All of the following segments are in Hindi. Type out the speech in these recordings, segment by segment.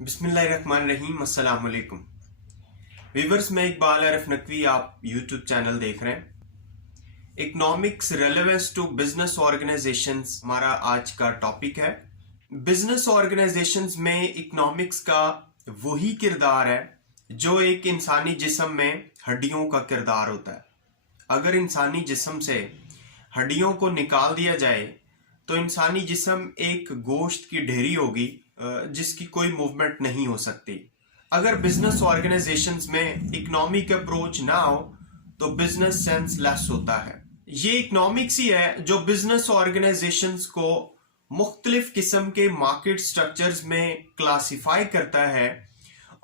बिस्मिल्लाहिर्रहमानिर्रहीम, अस्सलाम वालेकुम। व्यूअर्स, मैं इकबाल आरिफ नकवी, आप यूट्यूब चैनल देख रहे हैं। Economics relevance to business organisations हमारा आज का टॉपिक है। बिजनेस ऑर्गेनाइजेशंस में इकोनॉमिक्स का वही किरदार है जो एक इंसानी जिस्म में हड्डियों का किरदार होता है। अगर इंसानी जिस्म से हड्डियों को निकाल दिया जाए तो इंसानी जिस्म एक गोश्त की ढेरी होगी जिसकी कोई मूवमेंट नहीं हो सकती। अगर बिजनेस ऑर्गेनाइजेशंस में इकोनॉमिक अप्रोच ना हो तो बिजनेस सेंस लेस होता है। ये इकोनॉमिक्स ही है जो बिजनेस ऑर्गेनाइजेशंस को मुख्तलिफ किस्म के मार्केट स्ट्रक्चर्स में क्लासिफाई करता है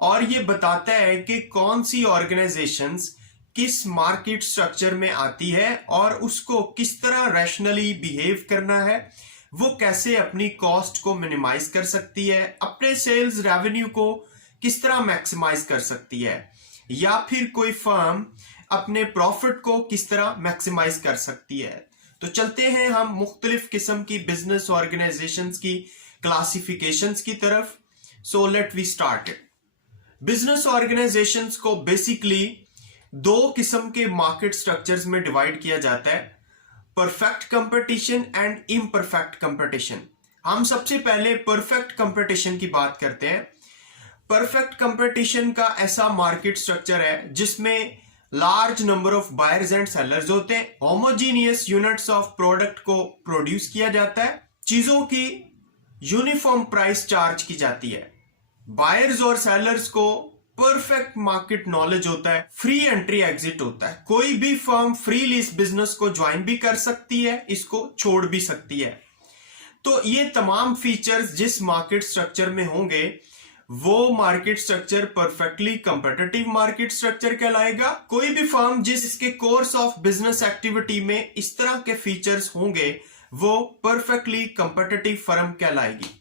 और ये बताता है कि कौन सी ऑर्गेनाइजेशंस किस मार्केट स्ट्रक्चर में आती है और उसको किस तरह रैशनली बिहेव करना है, वो कैसे अपनी कॉस्ट को मिनिमाइज कर सकती है, अपने सेल्स रेवेन्यू को किस तरह मैक्सिमाइज कर सकती है, या फिर कोई फर्म अपने प्रॉफिट को किस तरह मैक्सिमाइज कर सकती है। तो चलते हैं हम मुख्तलिफ किस्म की बिजनेस ऑर्गेनाइजेशंस की क्लासिफिकेशंस की तरफ। So let we start it. Business organisations को बेसिकली दो किस्म के मार्केट स्ट्रक्चर्स में डिवाइड किया जाता है, perfect competition and imperfect competition. हम सबसे पहले परफेक्ट कंपटीशन की बात करते हैं। परफेक्ट कंपटीशन का ऐसा मार्केट स्ट्रक्चर है जिसमें large number of buyers and sellers होते हैं, होमोजीनियस यूनिट्स ऑफ प्रोडक्ट को प्रोड्यूस किया जाता है, चीजों की यूनिफॉर्म प्राइस चार्ज की जाती है, बायर्स और सेलर्स को परफेक्ट मार्केट नॉलेज होता है, फ्री एंट्री एग्जिट होता है, कोई भी फर्म फ्रीली इस बिजनेस को ज्वाइन भी कर सकती है, इसको छोड़ भी सकती है। तो ये तमाम फीचर्स जिस मार्केट स्ट्रक्चर में होंगे वो market structure perfectly competitive market structure कहलाएगा। कोई भी फर्म जिसके कोर्स ऑफ बिजनेस एक्टिविटी में इस तरह के फीचर्स होंगे वो परफेक्टली कंपेटिटिव फर्म कहलाएगी।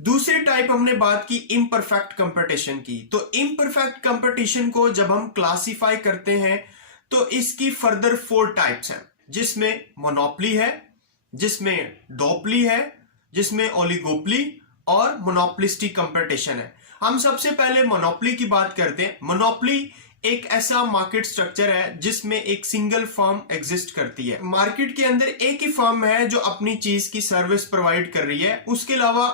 दूसरी टाइप हमने बात की इम्परफेक्ट कंपटीशन की। तो इम्परफेक्ट कंपटीशन को जब हम क्लासिफाई करते हैं तो इसकी फर्दर 4 टाइप्स हैं, जिसमें मोनोपोली है, जिसमें डोपली है, जिसमें ओलिगोपली और मोनोपोलिस्टिक कंपटीशन है। हम सबसे पहले मोनोपोली की बात करते हैं। मोनोपोली एक ऐसा मार्केट स्ट्रक्चर है जिसमें एक सिंगल फर्म एग्जिस्ट करती है। मार्केट के अंदर एक ही फर्म है जो अपनी चीज की सर्विस प्रोवाइड कर रही है, उसके अलावा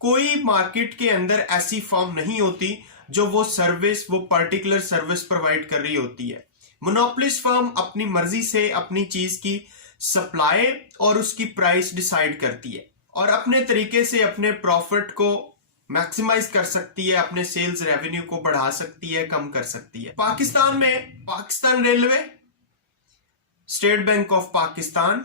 कोई मार्केट के अंदर ऐसी फर्म नहीं होती जो वो पर्टिकुलर सर्विस प्रोवाइड कर रही होती है। मोनोपोलिस्ट फर्म अपनी मर्जी से अपनी चीज की सप्लाई और उसकी प्राइस डिसाइड करती है और अपने तरीके से अपने प्रॉफिट को मैक्सिमाइज कर सकती है, अपने सेल्स रेवेन्यू को बढ़ा सकती है, कम कर सकती है। पाकिस्तान में Pakistan railway, state bank of Pakistan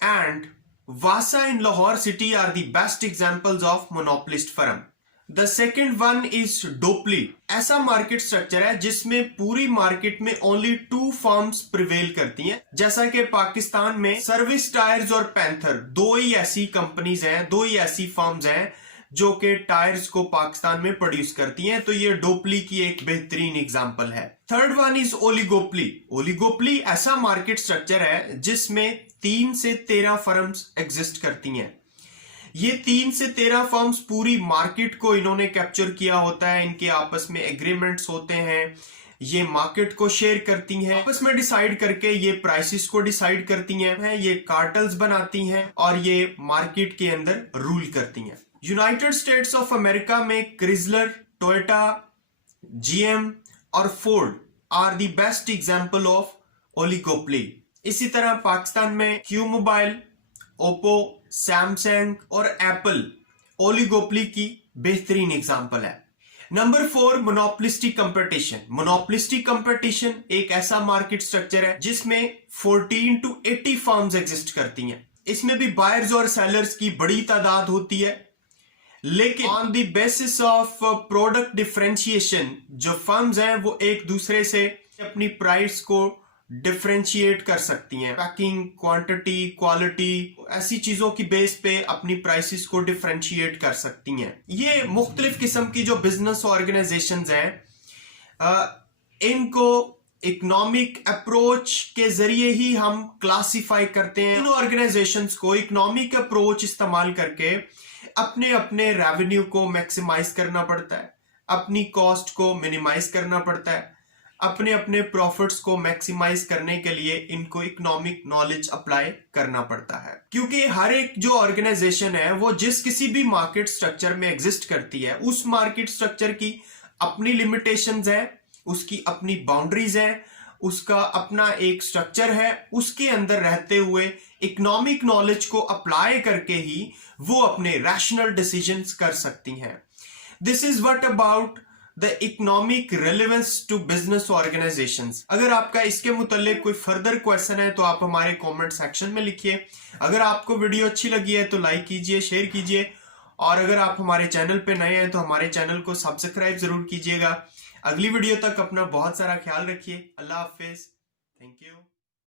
and Wasa in Lahore city are the best examples of monopolist firm. The second one is duopoly. ऐसा मार्केट स्ट्रक्चर है जिसमें पूरी मार्केट में ओनली 2 फर्म्स प्रिवेल करती हैं। जैसा कि पाकिस्तान में सर्विस टायर्स और पैंथर 2 ही ऐसी कंपनीज हैं, 2 ही ऐसी फर्म्स हैं जो कि टायर्स को पाकिस्तान में प्रोड्यूस करती हैं। तो ये डोपली की एक बेहतरीन एग्जांपल है। Third one is oligopoly. Oligopoly ऐसा मार्केट स्ट्रक्चर है जिसमें 3 से 13 फर्म्स एग्जिस्ट करती हैं। ये 3 से 13 फर्म्स पूरी मार्केट को इन्होंने कैप्चर किया होता है, इनके आपस में एग्रीमेंट्स होते हैं, ये मार्केट को शेयर करती हैं, आपस में डिसाइड करके ये प्राइसेस को डिसाइड करती हैं, ये कार्टल्स बनाती हैं और ये मार्केट के अंदर रूल करती हैं। यूनाइटेड स्टेट्स ऑफ अमेरिका में क्रिजलर, टोयोटा, जीएम और Ford are the best example of oligopoly. इसी तरह पाकिस्तान में क्यू मोबाइल, ओप्पो, सैमसंग और एप्पल ओलिगोपली की बेहतरीन एग्जांपल है। Number 4, monopolistic competition. Monopolistic competition एक ऐसा मार्केट स्ट्रक्चर है जिसमें 14 to 80 फर्म्स एग्जिस्ट करती हैं। इसमें भी बायर्स और सेलर्स की बड़ी तादाद होती है, लेकिन on the basis of product differentiation जो फर्म्स हैं वो एक दूसरे से अपनी प्राइस को डिफरेंशिएट कर सकती हैं। पैकिंग, क्वांटिटी, क्वालिटी, ऐसी चीजों की बेस पे अपनी प्राइसेस को डिफरेंशिएट कर सकती हैं। ये मुख्तलिफ किस्म की जो बिजनेस ऑर्गेनाइजेशंस हैं इनको इकोनॉमिक अप्रोच के जरिए ही हम क्लासिफाई करते हैं। इन ऑर्गेनाइजेशंस को इकोनॉमिक अप्रोच इस्तेमाल करके अपने अपने रेवेन्यू को मैक्सिमाइज करना पड़ता है, अपनी कॉस्ट को मिनिमाइज करना पड़ता है, अपने अपने प्रॉफिट्स को मैक्सिमाइज करने के लिए इनको इकोनॉमिक नॉलेज अप्लाई करना पड़ता है। क्योंकि हर एक जो ऑर्गेनाइजेशन है वो जिस किसी भी मार्केट स्ट्रक्चर में एग्जिस्ट करती है, उस मार्केट स्ट्रक्चर की अपनी लिमिटेशंस है, उसकी अपनी बाउंड्रीज है, उसका अपना एक स्ट्रक्चर है। उसके अंदर रहते हुए इकोनॉमिक नॉलेज को अप्लाई करके ही वो अपने रैशनल डिसीजंस कर सकती हैं। This is what about the economic relevance to business organisations. अगर आपका इसके मुतालिक कोई फर्दर क्वेश्चन है तो आप हमारे कमेंट सेक्शन में लिखिए। अगर आपको वीडियो अच्छी लगी है तो लाइक कीजिए, शेयर कीजिए, और अगर आप हमारे चैनल पे नए हैं तो हमारे चैनल को सब्सक्राइब जरूर कीजिएगा। अगली वीडियो तक अपना बहुत सारा ख्याल रखिए। अल्लाह हाफिज। Thank you.